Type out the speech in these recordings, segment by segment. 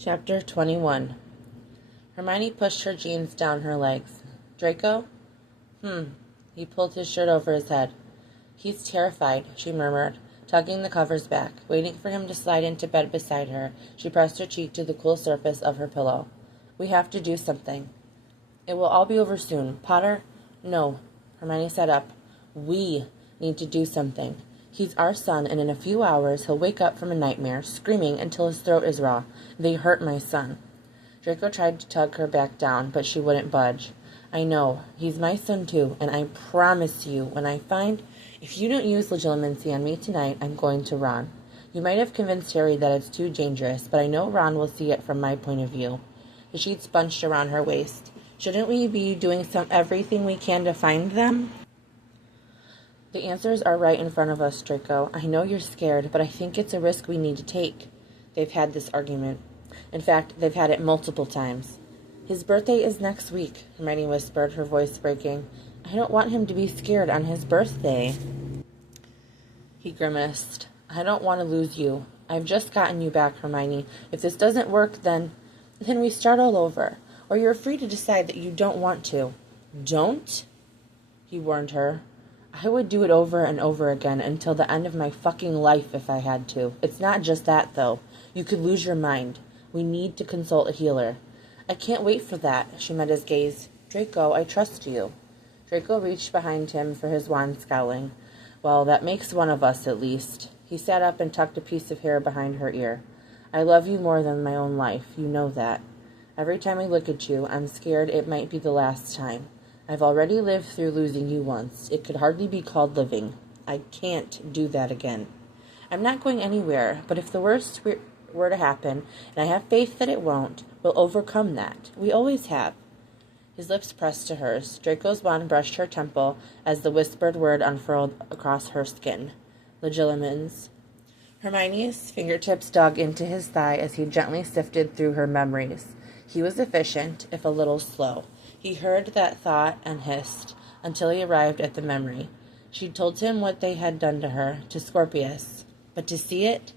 Chapter 21. Hermione pushed her jeans down her legs. Draco? He pulled his shirt over his head. He's terrified, she murmured, tugging the covers back. Waiting for him to slide into bed beside her, she pressed her cheek to the cool surface of her pillow. We have to do something. It will all be over soon. Potter? No. Hermione sat up. We need to do something. He's our son, and in a few hours he'll wake up from a nightmare, screaming until his throat is raw. They hurt my son. Draco tried to tug her back down, but she wouldn't budge. I know. He's my son, too, and I promise you, when I find... If you don't use legilimency on me tonight, I'm going to Ron. You might have convinced Harry that it's too dangerous, but I know Ron will see it from my point of view. The sheets bunched around her waist. Shouldn't we be doing everything we can to find them? The answers are right in front of us, Draco. I know you're scared, but I think it's a risk we need to take. They've had this argument. In fact, they've had it multiple times. His birthday is next week, Hermione whispered, her voice breaking. I don't want him to be scared on his birthday. He grimaced. I don't want to lose you. I've just gotten you back, Hermione. If this doesn't work, then we start all over. Or you're free to decide that you don't want to. Don't? He warned her. I would do it over and over again until the end of my fucking life if I had to. It's not just that, though. You could lose your mind. We need to consult a healer. I can't wait for that, she met his gaze. Draco, I trust you. Draco reached behind him for his wand, scowling. Well, that makes one of us, at least. He sat up and tucked a piece of hair behind her ear. I love you more than my own life. You know that. Every time I look at you, I'm scared it might be the last time. I've already lived through losing you once. It could hardly be called living. I can't do that again. I'm not going anywhere, but if the worst were to happen, and I have faith that it won't, we'll overcome that. We always have. His lips pressed to hers. Draco's wand brushed her temple as the whispered word unfurled across her skin. Legilimens. Hermione's fingertips dug into his thigh as he gently sifted through her memories. He was efficient, if a little slow. He heard that thought and hissed, until he arrived at the memory. She'd told him what they had done to her, to Scorpius. But to see it?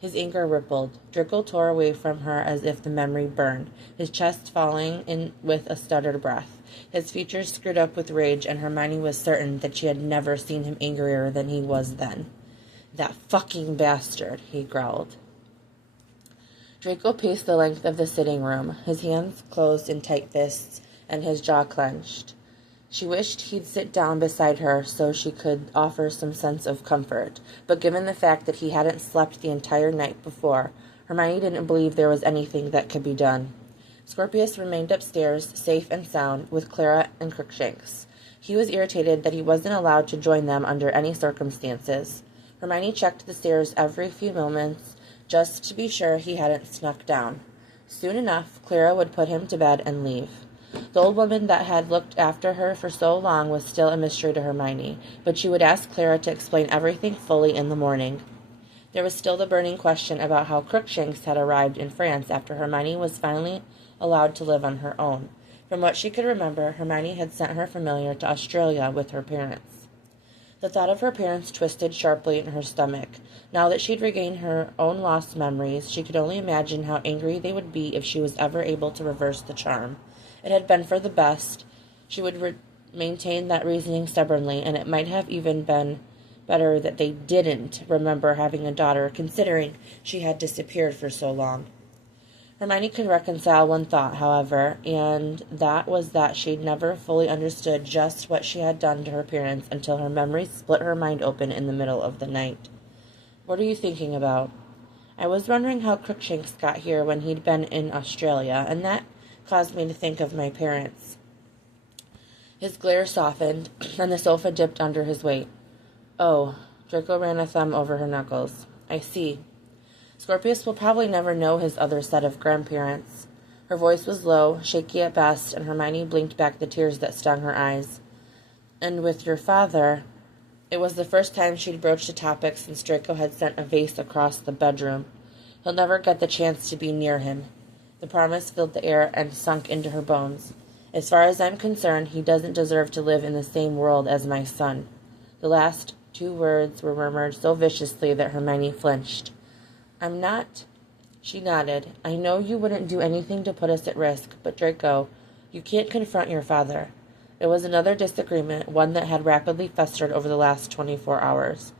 His anger rippled. Draco tore away from her as if the memory burned, his chest falling in with a stuttered breath. His features screwed up with rage, and Hermione was certain that she had never seen him angrier than he was then. That fucking bastard, he growled. Draco paced the length of the sitting room, his hands closed in tight fists, and his jaw clenched. She wished he'd sit down beside her so she could offer some sense of comfort, but given the fact that he hadn't slept the entire night before, Hermione didn't believe there was anything that could be done. Scorpius remained upstairs, safe and sound, with Clara and Crookshanks. He was irritated that he wasn't allowed to join them under any circumstances. Hermione checked the stairs every few moments, just to be sure he hadn't snuck down. Soon enough, Clara would put him to bed and leave. The old woman that had looked after her for so long was still a mystery to Hermione, but she would ask Clara to explain everything fully in the morning. There was still the burning question about how Crookshanks had arrived in France after Hermione was finally allowed to live on her own. From what she could remember, Hermione had sent her familiar to Australia with her parents. The thought of her parents twisted sharply in her stomach. Now that she'd regained her own lost memories, she could only imagine how angry they would be if she was ever able to reverse the charm. It had been for the best. She would maintain that reasoning stubbornly, and it might have even been better that they didn't remember having a daughter, considering she had disappeared for so long. Hermione could reconcile one thought, however, and that was that she'd never fully understood just what she had done to her parents until her memories split her mind open in the middle of the night. What are you thinking about? I was wondering how Crookshanks got here when he'd been in Australia, and that caused me to think of my parents. His glare softened, and the sofa dipped under his weight. Oh, Draco ran a thumb over her knuckles. I see. Scorpius will probably never know his other set of grandparents. Her voice was low, shaky at best, and Hermione blinked back the tears that stung her eyes. And with your father... It was the first time she'd broached a topic since Draco had sent a vase across the bedroom. He'll never get the chance to be near him. The promise filled the air and sunk into her bones. As far as I'm concerned, he doesn't deserve to live in the same world as my son. The last two words were murmured so viciously that Hermione flinched. I'm not... She nodded. I know you wouldn't do anything to put us at risk, but Draco, you can't confront your father. It was another disagreement, one that had rapidly festered over the last 24 hours.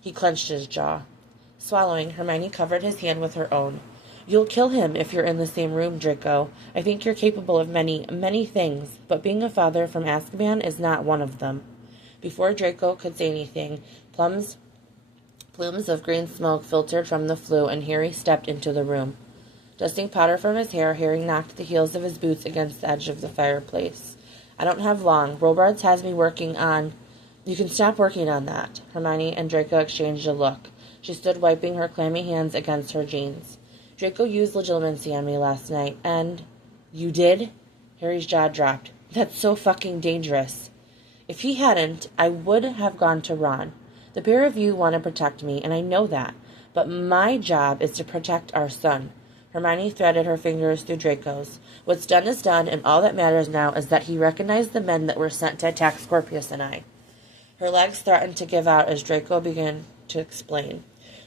He clenched his jaw. Swallowing, Hermione covered his hand with her own. You'll kill him if you're in the same room, Draco. I think you're capable of many, many things, but being a father from Azkaban is not one of them. Before Draco could say anything, plumes of green smoke filtered from the flue, and Harry stepped into the room. Dusting powder from his hair, Harry knocked the heels of his boots against the edge of the fireplace. I don't have long. Robards has me working on... You can stop working on that. Hermione and Draco exchanged a look. She stood wiping her clammy hands against her jeans. Draco used legitimacy on me last night, and... You did? Harry's jaw dropped. That's so fucking dangerous. If he hadn't, I would have gone to Ron. The pair of you want to protect me, and I know that. But my job is to protect our son. Hermione threaded her fingers through Draco's. What's done is done, and all that matters now is that he recognized the men that were sent to attack Scorpius and I. Her legs threatened to give out as Draco began to explain.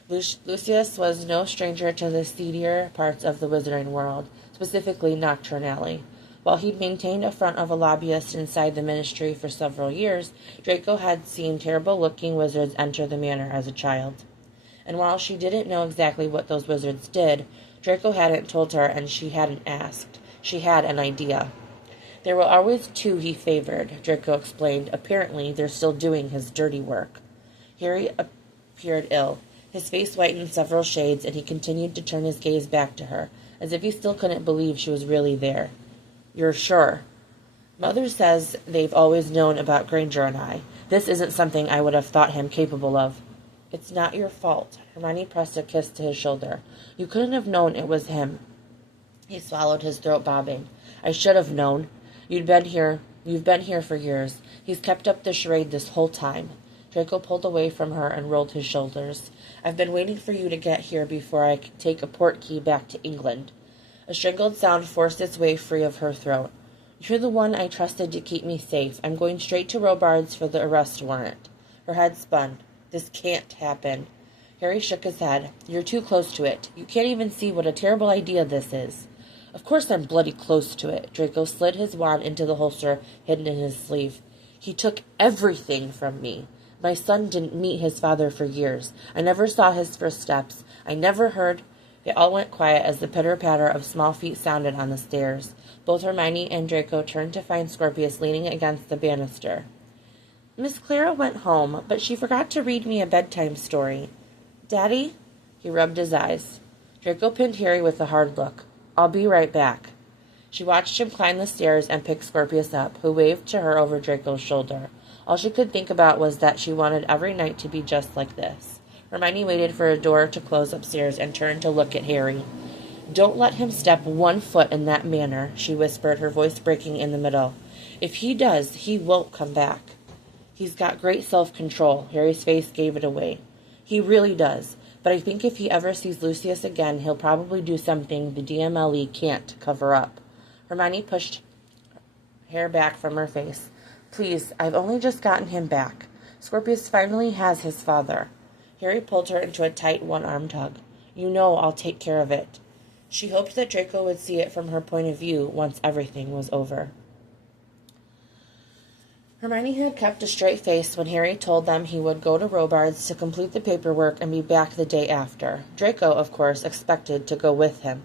Lucius was no stranger to the seedier parts of the wizarding world, specifically Nocturne Alley. While he'd maintained a front of a lobbyist inside the ministry for several years, Draco had seen terrible-looking wizards enter the manor as a child. And while she didn't know exactly what those wizards did, Draco hadn't told her, and she hadn't asked. She had an idea. There were always two he favored, Draco explained. Apparently, they're still doing his dirty work. Harry appeared ill. His face whitened several shades, and he continued to turn his gaze back to her, as if he still couldn't believe she was really there. You're sure? Mother says they've always known about Granger and I. This isn't something I would have thought him capable of. It's not your fault. Hermione pressed a kiss to his shoulder. You couldn't have known it was him. He swallowed, his throat bobbing. I should have known. You've been here for years. He's kept up the charade this whole time. Draco pulled away from her and rolled his shoulders. I've been waiting for you to get here before I could take a portkey back to England. A strangled sound forced its way free of her throat. You're the one I trusted to keep me safe. I'm going straight to Robards for the arrest warrant. Her head spun. This can't happen. Harry shook his head. You're too close to it. You can't even see what a terrible idea this is. Of course I'm bloody close to it. Draco slid his wand into the holster hidden in his sleeve. He took everything from me. My son didn't meet his father for years. I never saw his first steps. I never heard... It all went quiet as the pitter-patter of small feet sounded on the stairs. Both Hermione and Draco turned to find Scorpius leaning against the banister. Miss Clara went home, but she forgot to read me a bedtime story. Daddy? He rubbed his eyes. Draco pinned Harry with a hard look. I'll be right back. She watched him climb the stairs and pick Scorpius up, who waved to her over Draco's shoulder. All she could think about was that she wanted every night to be just like this. Hermione waited for a door to close upstairs and turned to look at Harry. Don't let him step 1 foot in that manor, she whispered, her voice breaking in the middle. If he does, he won't come back. He's got great self-control. Harry's face gave it away. He really does. But I think if he ever sees Lucius again, he'll probably do something the DMLE can't cover up. Hermione pushed hair back from her face. Please, I've only just gotten him back. Scorpius finally has his father. Harry pulled her into a tight one-armed hug. You know I'll take care of it. She hoped that Draco would see it from her point of view once everything was over. Hermione had kept a straight face when Harry told them he would go to Robards to complete the paperwork and be back the day after. Draco, of course, expected to go with him.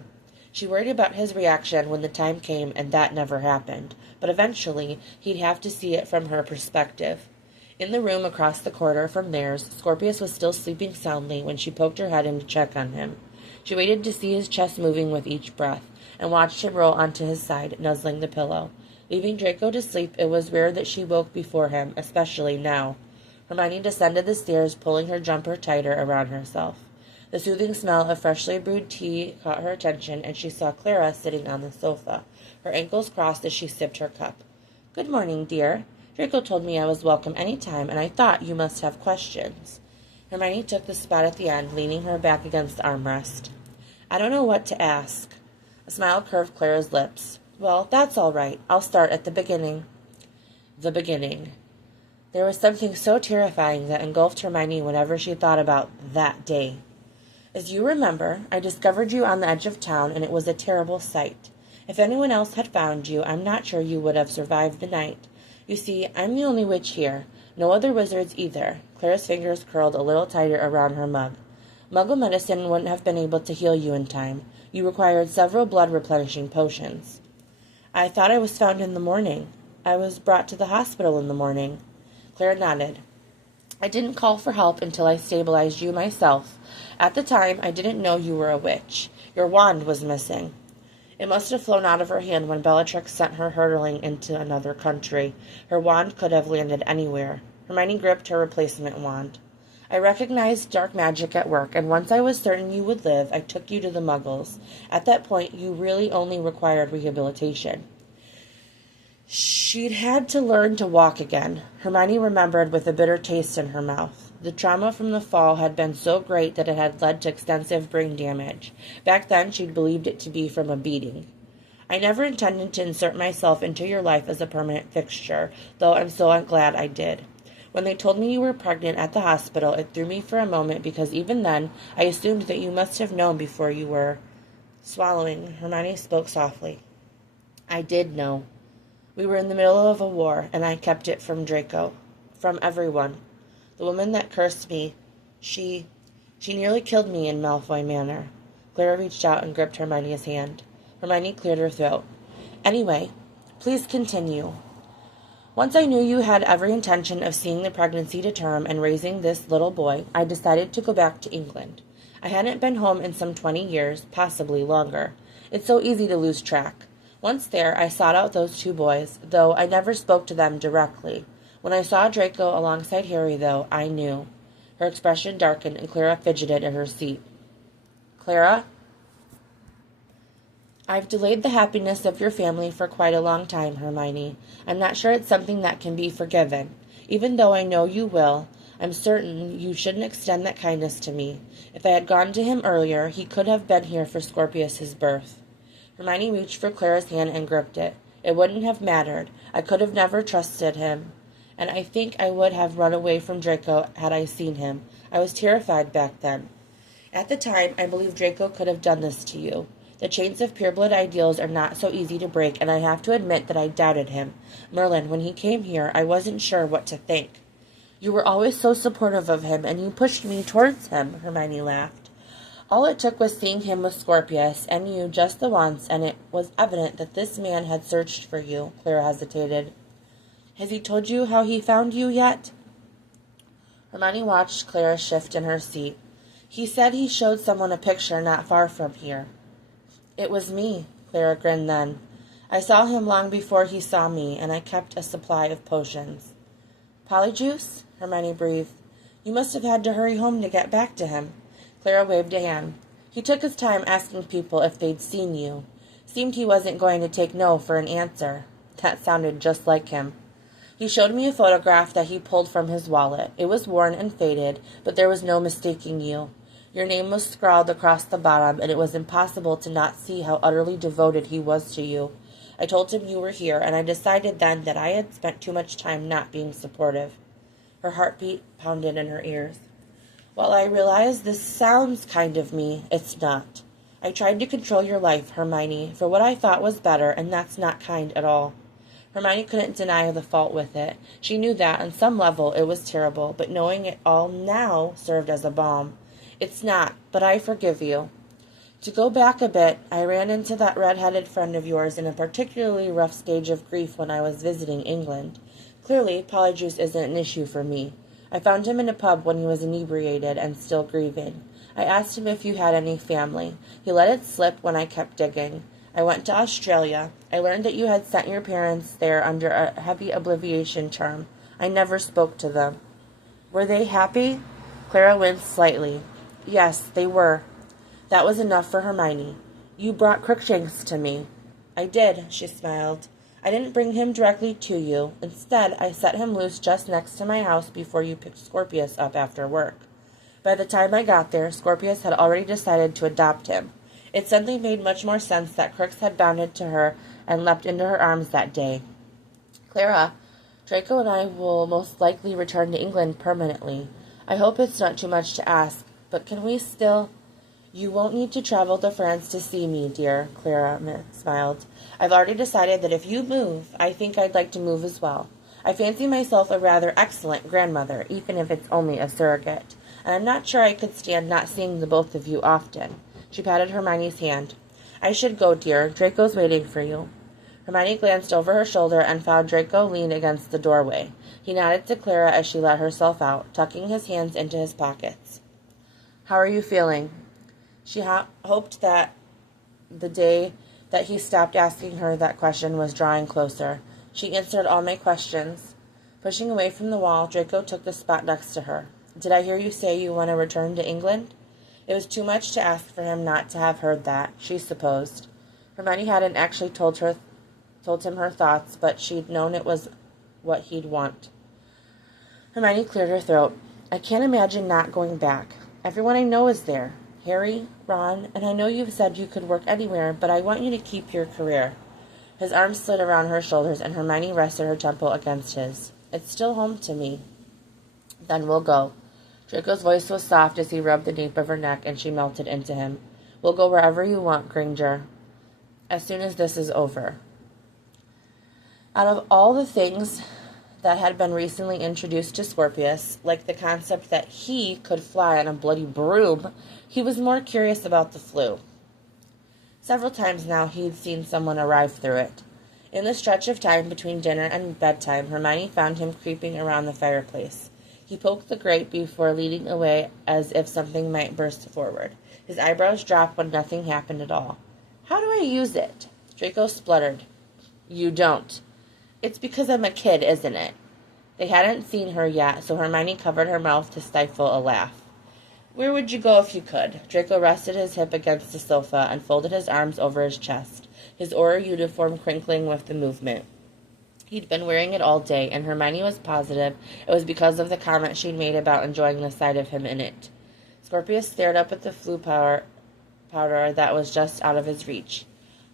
She worried about his reaction when the time came, and that never happened. But eventually, he'd have to see it from her perspective. In the room across the corridor from theirs, Scorpius was still sleeping soundly when she poked her head in to check on him. She waited to see his chest moving with each breath, and watched him roll onto his side, nuzzling the pillow. Leaving Draco to sleep, it was rare that she woke before him, especially now. Hermione descended the stairs, pulling her jumper tighter around herself. The soothing smell of freshly brewed tea caught her attention, and she saw Clara sitting on the sofa, her ankles crossed as she sipped her cup. Good morning, dear. Draco told me I was welcome any time, and I thought you must have questions. Hermione took the spot at the end, leaning her back against the armrest. I don't know what to ask. A smile curved Clara's lips. Well, that's all right. I'll start at the beginning. The beginning. There was something so terrifying that engulfed Hermione whenever she thought about that day. As you remember, I discovered you on the edge of town, and it was a terrible sight. If anyone else had found you, I'm not sure you would have survived the night. You see, I'm the only witch here. No other wizards either. Clara's fingers curled a little tighter around her mug. Muggle medicine wouldn't have been able to heal you in time. You required several blood-replenishing potions. I thought I was found in the morning. I was brought to the hospital in the morning. Clara nodded. I didn't call for help until I stabilized you myself. At the time, I didn't know you were a witch. Your wand was missing. It must have flown out of her hand when Bellatrix sent her hurtling into another country. Her wand could have landed anywhere. Hermione gripped her replacement wand. I recognized dark magic at work, and once I was certain you would live, I took you to the Muggles. At that point, you really only required rehabilitation. She'd had to learn to walk again. Hermione remembered with a bitter taste in her mouth. The trauma from the fall had been so great that it had led to extensive brain damage. Back then, she'd believed it to be from a beating. I never intended to insert myself into your life as a permanent fixture, though I'm so glad I did. When they told me you were pregnant at the hospital, it threw me for a moment because even then, I assumed that you must have known before you were... Swallowing, Hermione spoke softly. I did know. We were in the middle of a war, and I kept it from Draco. From everyone. The woman that cursed me, she nearly killed me in Malfoy Manor. Clara reached out and gripped Hermione's hand. Hermione cleared her throat. Anyway, please continue. Once I knew you had every intention of seeing the pregnancy to term and raising this little boy, I decided to go back to England. I hadn't been home in some 20 years, possibly longer. It's so easy to lose track. Once there, I sought out those two boys, though I never spoke to them directly. When I saw Draco alongside Harry, though, I knew. Her expression darkened, and Clara fidgeted in her seat. Clara? I've delayed the happiness of your family for quite a long time, Hermione. I'm not sure it's something that can be forgiven. Even though I know you will, I'm certain you shouldn't extend that kindness to me. If I had gone to him earlier, he could have been here for Scorpius's birth. Hermione reached for Clara's hand and gripped it. It wouldn't have mattered. I could have never trusted him. And I think I would have run away from Draco had I seen him. I was terrified back then. At the time, I believed Draco could have done this to you. The chains of pureblood ideals are not so easy to break, and I have to admit that I doubted him. Merlin, when he came here, I wasn't sure what to think. You were always so supportive of him, and you pushed me towards him, Hermione laughed. All it took was seeing him with Scorpius, and you just the once, and it was evident that this man had searched for you, Clara hesitated. Has he told you how he found you yet? Hermione watched Clara shift in her seat. He said he showed someone a picture not far from here. It was me, Clara grinned then. I saw him long before he saw me, and I kept a supply of potions. Polyjuice? Hermione breathed. You must have had to hurry home to get back to him. Clara waved a hand. He took his time asking people if they'd seen you. Seemed he wasn't going to take no for an answer. That sounded just like him. He showed me a photograph that he pulled from his wallet. It was worn and faded, but there was no mistaking you. Your name was scrawled across the bottom, and it was impossible to not see how utterly devoted he was to you. I told him you were here, and I decided then that I had spent too much time not being supportive. Her heartbeat pounded in her ears. While I realize this sounds kind of me, it's not. I tried to control your life, Hermione, for what I thought was better, and that's not kind at all. Hermione couldn't deny the fault with it. She knew that, on some level, it was terrible, but knowing it all now served as a balm. It's not, but I forgive you. To go back a bit, I ran into that red-headed friend of yours in a particularly rough stage of grief when I was visiting England. Clearly, Polyjuice isn't an issue for me. I found him in a pub when he was inebriated and still grieving. I asked him if you had any family. He let it slip when I kept digging. I went to Australia. I learned that you had sent your parents there under a heavy obliviation term. I never spoke to them. Were they happy? Clara winced slightly. Yes, they were. That was enough for Hermione. You brought Crookshanks to me. I did, she smiled. I didn't bring him directly to you. Instead, I set him loose just next to my house before you picked Scorpius up after work. By the time I got there, Scorpius had already decided to adopt him. It suddenly made much more sense that Crooks had bounded to her and leapt into her arms that day. Clara, Draco and I will most likely return to England permanently. I hope it's not too much to ask, but can we still... You won't need to travel to France to see me, dear, Clara smiled. I've already decided that if you move, I think I'd like to move as well. I fancy myself a rather excellent grandmother, even if it's only a surrogate, and I'm not sure I could stand not seeing the both of you often. She patted Hermione's hand. I should go, dear. Draco's waiting for you. Hermione glanced over her shoulder and found Draco lean against the doorway. He nodded to Clara as she let herself out, tucking his hands into his pockets. How are you feeling? She hoped that the day that he stopped asking her that question was drawing closer. She answered all my questions. Pushing away from the wall, Draco took the spot next to her. Did I hear you say you want to return to England? It was too much to ask for him not to have heard that, she supposed. Hermione hadn't actually told him her thoughts, but she'd known it was what he'd want. Hermione cleared her throat. I can't imagine not going back. Everyone I know is there. Harry, Ron, and I know you've said you could work anywhere, but I want you to keep your career. His arm slid around her shoulders, and Hermione rested her temple against his. It's still home to me. Then we'll go. Draco's voice was soft as he rubbed the nape of her neck, and she melted into him. We'll go wherever you want, Granger, as soon as this is over. Out of all the things that had been recently introduced to Scorpius, like the concept that he could fly on a bloody broom, he was more curious about the flu. Several times now he'd seen someone arrive through it. In the stretch of time between dinner and bedtime, Hermione found him creeping around the fireplace. He poked the grate before leading away as if something might burst forward. His eyebrows dropped when nothing happened at all. How do I use it? Draco spluttered. You don't. It's because I'm a kid, isn't it? They hadn't seen her yet, so Hermione covered her mouth to stifle a laugh. Where would you go if you could? Draco rested his hip against the sofa and folded his arms over his chest, his Auror uniform crinkling with the movement. He'd been wearing it all day, and Hermione was positive it was because of the comment she'd made about enjoying the sight of him in it. Scorpius stared up at the flu powder that was just out of his reach.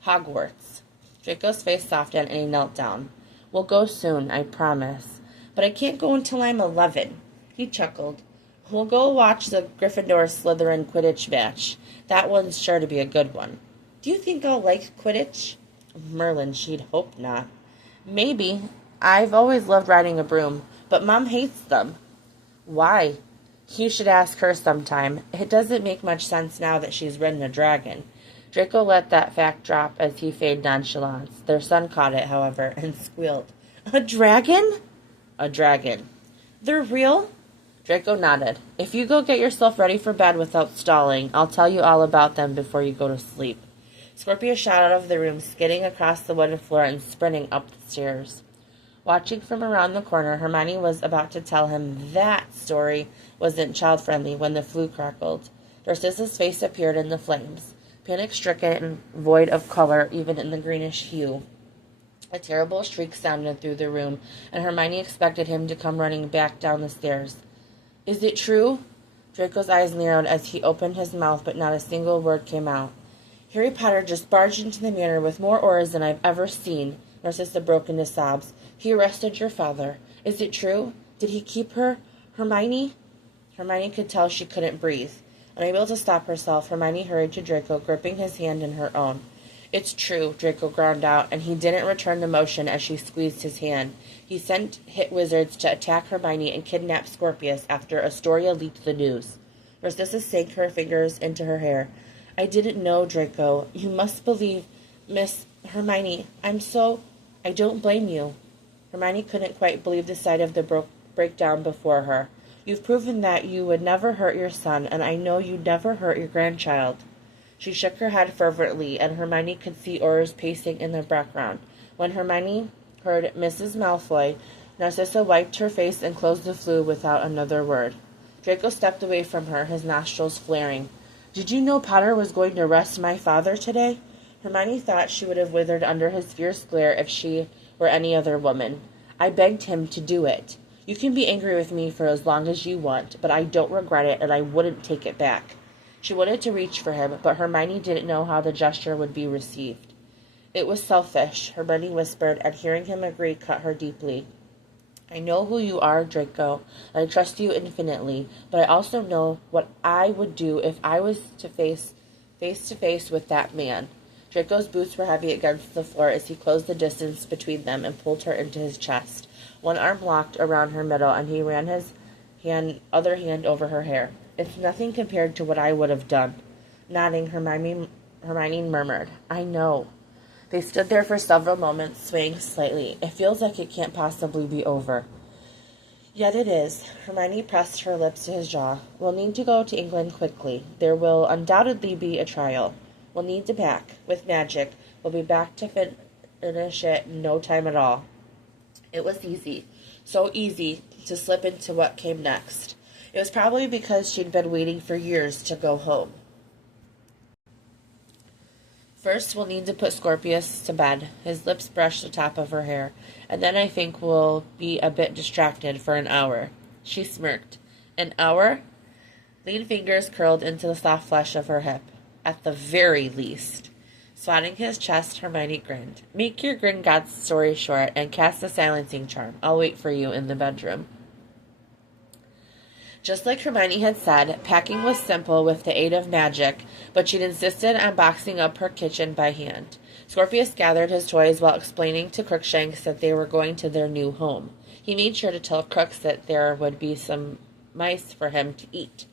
Hogwarts. Draco's face softened, and he knelt down. We'll go soon, I promise. But I can't go until I'm 11. He chuckled. We'll go watch the Gryffindor-Slytherin Quidditch match. That one's sure to be a good one. Do you think I'll like Quidditch? Merlin, she'd hope not. Maybe. I've always loved riding a broom, but Mom hates them. Why? You should ask her sometime. It doesn't make much sense now that she's ridden a dragon. Draco let that fact drop as he feigned nonchalance. Their son caught it, however, and squealed. A dragon? A dragon. They're real? Draco nodded. If you go get yourself ready for bed without stalling, I'll tell you all about them before you go to sleep. Scorpius shot out of the room, skidding across the wooden floor and sprinting up the stairs. Watching from around the corner, Hermione was about to tell him that story wasn't child-friendly when the flue crackled. Narcissa's face appeared in the flames, panic-stricken and void of color even in the greenish hue. A terrible shriek sounded through the room, and Hermione expected him to come running back down the stairs. Is it true? Draco's eyes narrowed as he opened his mouth, but not a single word came out. Harry Potter just barged into the manor with more Aurors than I've ever seen. Narcissa broke into sobs. He arrested your father. Is it true? Did he keep her? Hermione? Hermione could tell she couldn't breathe. Unable to stop herself, Hermione hurried to Draco, gripping his hand in her own. It's true, Draco ground out, and he didn't return the motion as she squeezed his hand. He sent hit wizards to attack Hermione and kidnap Scorpius after Astoria leaked the news. Narcissa sank her fingers into her hair. I didn't know, Draco. You must believe, Miss Hermione. I don't blame you. Hermione couldn't quite believe the sight of the breakdown before her. You've proven that you would never hurt your son, and I know you'd never hurt your grandchild. She shook her head fervently, and Hermione could see Aurors pacing in the background. When Hermione heard Mrs. Malfoy, Narcissa wiped her face and closed the flue without another word. Draco stepped away from her, his nostrils flaring. Did you know Potter was going to arrest my father today? Hermione thought she would have withered under his fierce glare if she were any other woman. I begged him to do it. You can be angry with me for as long as you want, but I don't regret it, and I wouldn't take it back. She wanted to reach for him, but Hermione didn't know how the gesture would be received. It was selfish, Hermione whispered, and hearing him agree cut her deeply. I know who you are, Draco, and I trust you infinitely, but I also know what I would do if I was face to face with that man. Draco's boots were heavy against the floor as he closed the distance between them and pulled her into his chest. One arm locked around her middle, and he ran his other hand over her hair. It's nothing compared to what I would have done. Nodding, Hermione murmured, I know. They stood there for several moments, swaying slightly. It feels like it can't possibly be over. Yet it is. Hermione pressed her lips to his jaw. We'll need to go to England quickly. There will undoubtedly be a trial. We'll need to pack. With magic, we'll be back to finish it in no time at all. It was easy. So easy to slip into what came next. It was probably because she'd been waiting for years to go home. First, we'll need to put Scorpius to bed. His lips brushed the top of her hair. And then I think we'll be a bit distracted for an hour. She smirked. An hour? Lean fingers curled into the soft flesh of her hip. At the very least. Swatting his chest, Hermione grinned. Make your Gringotts story short and cast a silencing charm. I'll wait for you in the bedroom. Just like Hermione had said, packing was simple with the aid of magic, but she'd insisted on boxing up her kitchen by hand. Scorpius gathered his toys while explaining to Crookshanks that they were going to their new home. He made sure to tell Crooks that there would be some mice for him to eat.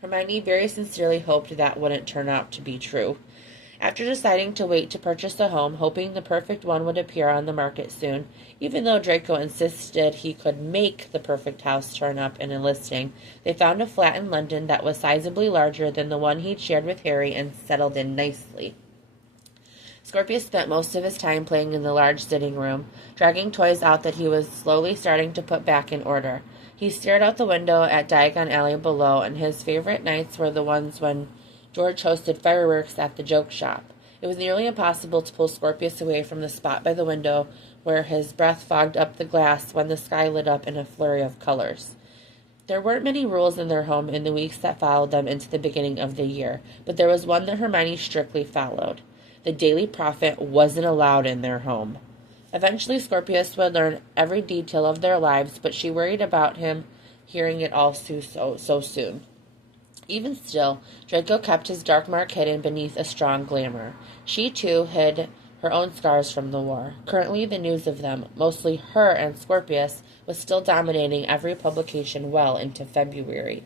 Hermione very sincerely hoped that wouldn't turn out to be true. After deciding to wait to purchase a home, hoping the perfect one would appear on the market soon, even though Draco insisted he could make the perfect house turn up in a listing, they found a flat in London that was sizably larger than the one he'd shared with Harry and settled in nicely. Scorpius spent most of his time playing in the large sitting room, dragging toys out that he was slowly starting to put back in order. He stared out the window at Diagon Alley below, and his favorite nights were the ones when George hosted fireworks at the joke shop. It was nearly impossible to pull Scorpius away from the spot by the window where his breath fogged up the glass when the sky lit up in a flurry of colors. There weren't many rules in their home in the weeks that followed them into the beginning of the year, but there was one that Hermione strictly followed. The Daily Prophet wasn't allowed in their home. Eventually Scorpius would learn every detail of their lives, but she worried about him hearing it all so soon. Even still, Draco kept his dark mark hidden beneath a strong glamour. She, too, hid her own scars from the war. Currently, the news of them, mostly her and Scorpius, was still dominating every publication well into February.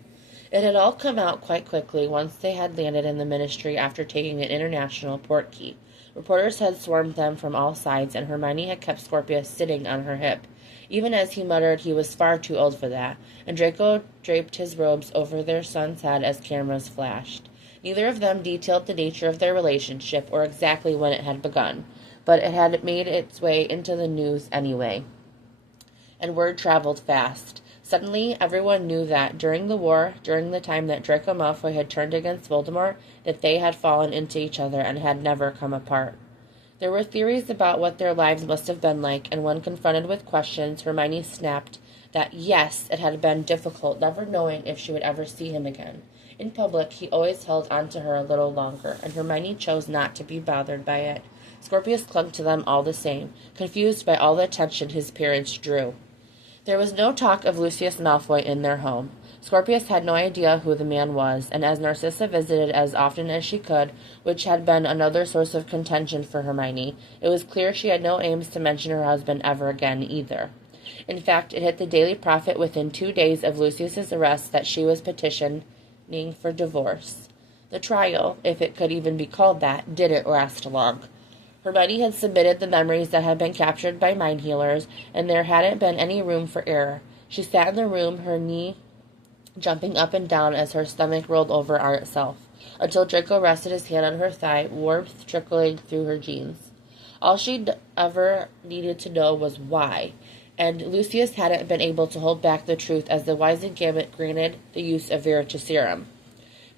It had all come out quite quickly once they had landed in the Ministry after taking an international portkey. Reporters had swarmed them from all sides, and Hermione had kept Scorpius sitting on her hip, even as he muttered he was far too old for that, and Draco draped his robes over their son's head as cameras flashed. Neither of them detailed the nature of their relationship or exactly when it had begun, but it had made its way into the news anyway. And word traveled fast. Suddenly, everyone knew that during the war, during the time that Draco Malfoy had turned against Voldemort, that they had fallen into each other and had never come apart. There were theories about what their lives must have been like, and when confronted with questions, Hermione snapped that yes, it had been difficult, never knowing if she would ever see him again. In public, he always held on to her a little longer, and Hermione chose not to be bothered by it. Scorpius clung to them all the same, confused by all the attention his appearance drew. There was no talk of Lucius Malfoy in their home. Scorpius had no idea who the man was, and as Narcissa visited as often as she could, which had been another source of contention for Hermione, it was clear she had no aims to mention her husband ever again either. In fact, it hit the Daily Prophet within 2 days of Lucius's arrest that she was petitioning for divorce. The trial, if it could even be called that, didn't last long. Hermione had submitted the memories that had been captured by mind healers, and there hadn't been any room for error. She sat in the room, her knee jumping up and down as her stomach rolled over on itself, until Draco rested his hand on her thigh, warmth trickling through her jeans. All she'd ever needed to know was why, and Lucius hadn't been able to hold back the truth as the Wisengamot granted the use of Veritaserum.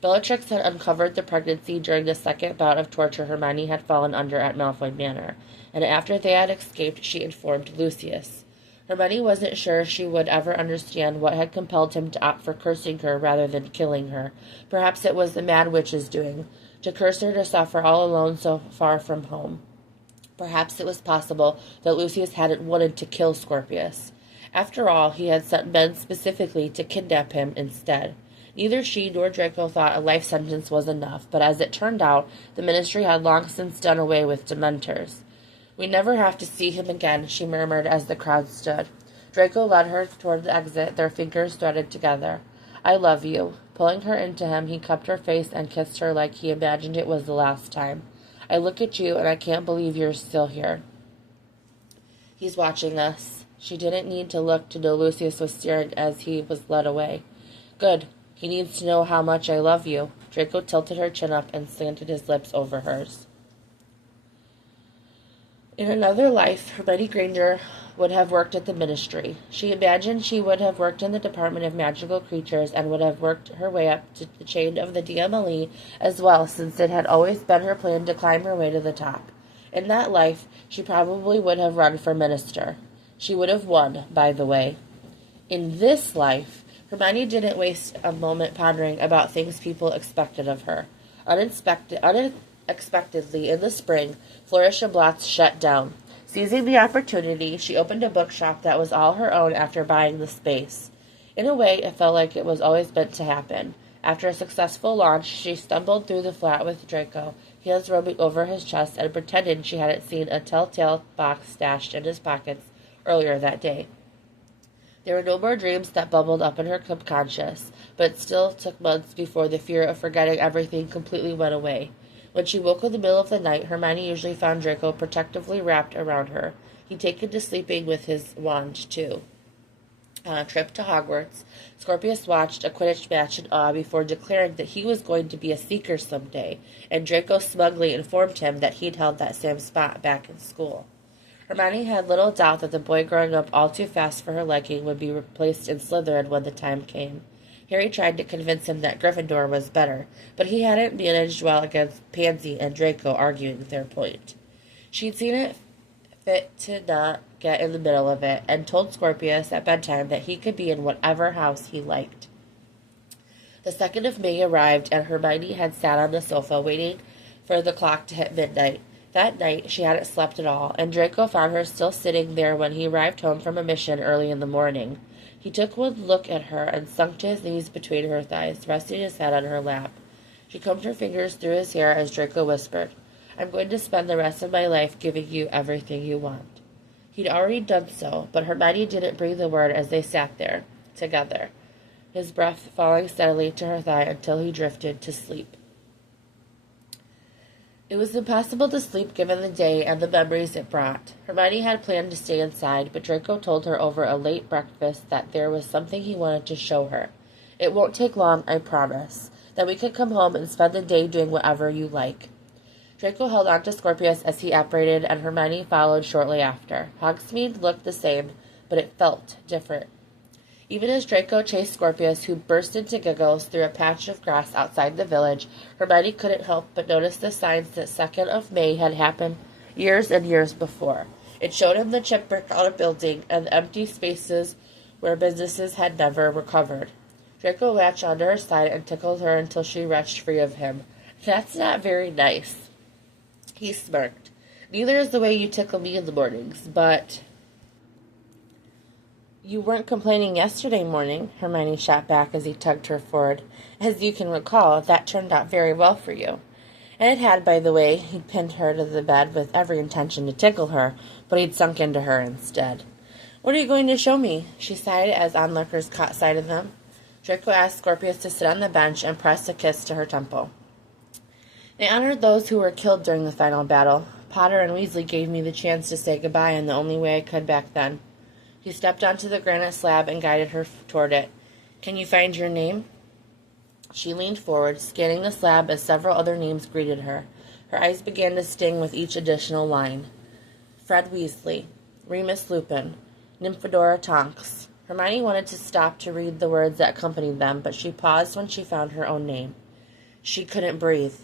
Bellatrix had uncovered the pregnancy during the second bout of torture Hermione had fallen under at Malfoy Manor, and after they had escaped, she informed Lucius. Hermione wasn't sure she would ever understand what had compelled him to opt for cursing her rather than killing her. Perhaps it was the Mad Witch's doing, to curse her to suffer all alone so far from home. Perhaps it was possible that Lucius hadn't wanted to kill Scorpius. After all, he had sent men specifically to kidnap him instead. Neither she nor Draco thought a life sentence was enough, but as it turned out, the ministry had long since done away with dementors. "We never have to see him again," she murmured as the crowd stood. Draco led her toward the exit, their fingers threaded together. "I love you." Pulling her into him, he cupped her face and kissed her like he imagined it was the last time. "I look at you, and I can't believe you're still here. He's watching us." She didn't need to look to know Lucius was staring as he was led away. "Good. He needs to know how much I love you." Draco tilted her chin up and slanted his lips over hers. In another life, Hermione Granger would have worked at the ministry. She imagined she would have worked in the Department of Magical Creatures and would have worked her way up to the chain of the DMLE as well, since it had always been her plan to climb her way to the top. In that life, she probably would have run for minister. She would have won, by the way. In this life, Hermione didn't waste a moment pondering about things people expected of her. Unexpectedly, in the spring, Flourish and Blotts shut down. Seizing the opportunity, she opened a bookshop that was all her own after buying the space. In a way, it felt like it was always meant to happen. After a successful launch, she stumbled through the flat with Draco, hands rubbing over his chest, and pretended she hadn't seen a telltale box stashed in his pockets earlier that day. There were no more dreams that bubbled up in her subconscious, but it still took months before the fear of forgetting everything completely went away. When she woke in the middle of the night, Hermione usually found Draco protectively wrapped around her. He'd taken to sleeping with his wand, too. On a trip to Hogwarts, Scorpius watched a Quidditch match in awe before declaring that he was going to be a Seeker someday, and Draco smugly informed him that he'd held that same spot back in school. Hermione had little doubt that the boy growing up all too fast for her liking would be replaced in Slytherin when the time came. Harry tried to convince him that Gryffindor was better, but he hadn't managed well against Pansy and Draco arguing their point. She'd seen it fit to not get in the middle of it, and told Scorpius at bedtime that he could be in whatever house he liked. The 2nd of May arrived, and Hermione had sat on the sofa waiting for the clock to hit midnight. That night she hadn't slept at all, and Draco found her still sitting there when he arrived home from a mission early in the morning. He took one look at her and sunk to his knees between her thighs, resting his head on her lap. She combed her fingers through his hair as Draco whispered, "I'm going to spend the rest of my life giving you everything you want." He'd already done so, but Hermione didn't breathe a word as they sat there, together, his breath falling steadily to her thigh until he drifted to sleep. It was impossible to sleep given the day and the memories it brought. Hermione had planned to stay inside, but Draco told her over a late breakfast that there was something he wanted to show her. "It won't take long, I promise. Then we can come home and spend the day doing whatever you like." Draco held on to Scorpius as he apparated, and Hermione followed shortly after. Hogsmeade looked the same, but it felt different. Even as Draco chased Scorpius, who burst into giggles through a patch of grass outside the village, Hermione couldn't help but notice the signs that 2nd of May had happened years and years before. It showed him the chip brick on a building and the empty spaces where businesses had never recovered. Draco latched onto her side and tickled her until she wrenched free of him. "That's not very nice." He smirked. "Neither is the way you tickle me in the mornings, but—" "You weren't complaining yesterday morning," Hermione shot back as he tugged her forward. "As you can recall, that turned out very well for you." And it had, by the way. He'd pinned her to the bed with every intention to tickle her, but he'd sunk into her instead. "What are you going to show me?" she sighed as onlookers caught sight of them. Draco asked Scorpius to sit on the bench and pressed a kiss to her temple. "They honored those who were killed during the final battle. Potter and Weasley gave me the chance to say goodbye in the only way I could back then." He stepped onto the granite slab and guided her toward it. "Can you find your name?" She leaned forward, scanning the slab as several other names greeted her. Her eyes began to sting with each additional line. Fred Weasley, Remus Lupin, Nymphadora Tonks. Hermione wanted to stop to read the words that accompanied them, but she paused when she found her own name. She couldn't breathe.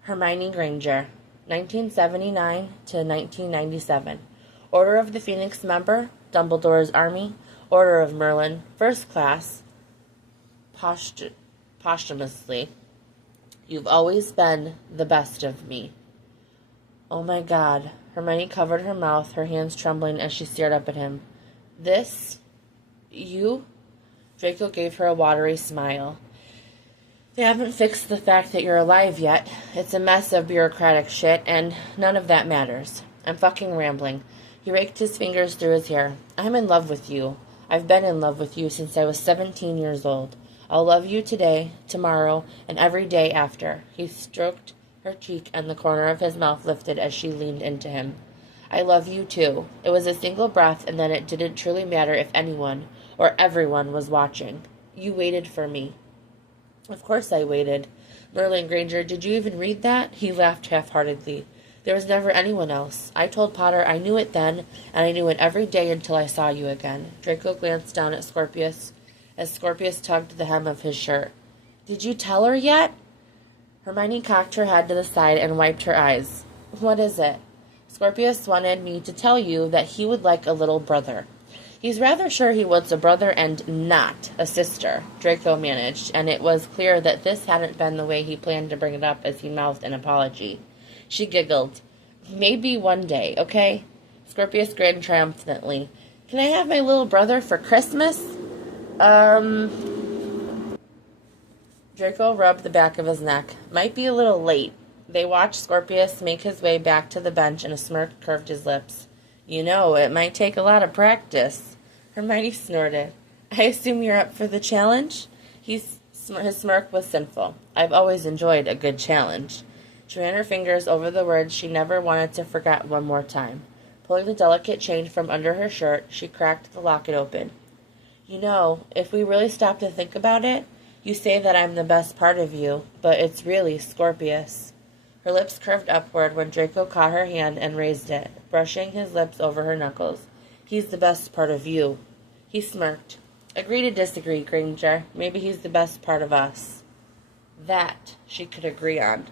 Hermione Granger, 1979 to 1997. Order of the Phoenix member, Dumbledore's Army, Order of Merlin, First Class, posthumously. You've always been the best of me. Oh my God. Hermione covered her mouth, her hands trembling as she stared up at him. This? You? Draco gave her a watery smile. They haven't fixed the fact that you're alive yet. It's a mess of bureaucratic shit, and none of that matters. I'm fucking rambling. He raked his fingers through his hair. I'm in love with you. I've been in love with you since I was 17 years old. I'll love you today, tomorrow, and every day after. He stroked her cheek, and the corner of his mouth lifted as she leaned into him. I love you too. It was a single breath, and then it didn't truly matter if anyone or everyone was watching. You waited for me. Of course I waited. Merlin Granger, did you even read that? He laughed half-heartedly. There was never anyone else. I told Potter I knew it then, and I knew it every day until I saw you again. Draco glanced down at Scorpius as Scorpius tugged the hem of his shirt. Did you tell her yet? Hermione cocked her head to the side and wiped her eyes. What is it? Scorpius wanted me to tell you that he would like a little brother. He's rather sure he wants a brother and not a sister, Draco managed, and it was clear that this hadn't been the way he planned to bring it up as he mouthed an apology. She giggled. Maybe one day, okay? Scorpius grinned triumphantly. Can I have my little brother for Christmas? Draco rubbed the back of his neck. Might be a little late. They watched Scorpius make his way back to the bench, and a smirk curved his lips. You know, it might take a lot of practice. Hermione snorted. I assume you're up for the challenge? His smirk was sinful. I've always enjoyed a good challenge. She ran her fingers over the words she never wanted to forget one more time. Pulling the delicate chain from under her shirt, she cracked the locket open. You know, if we really stop to think about it, you say that I'm the best part of you, but it's really Scorpius. Her lips curved upward when Draco caught her hand and raised it, brushing his lips over her knuckles. He's the best part of you. He smirked. Agree to disagree, Granger. Maybe he's the best part of us. That she could agree on.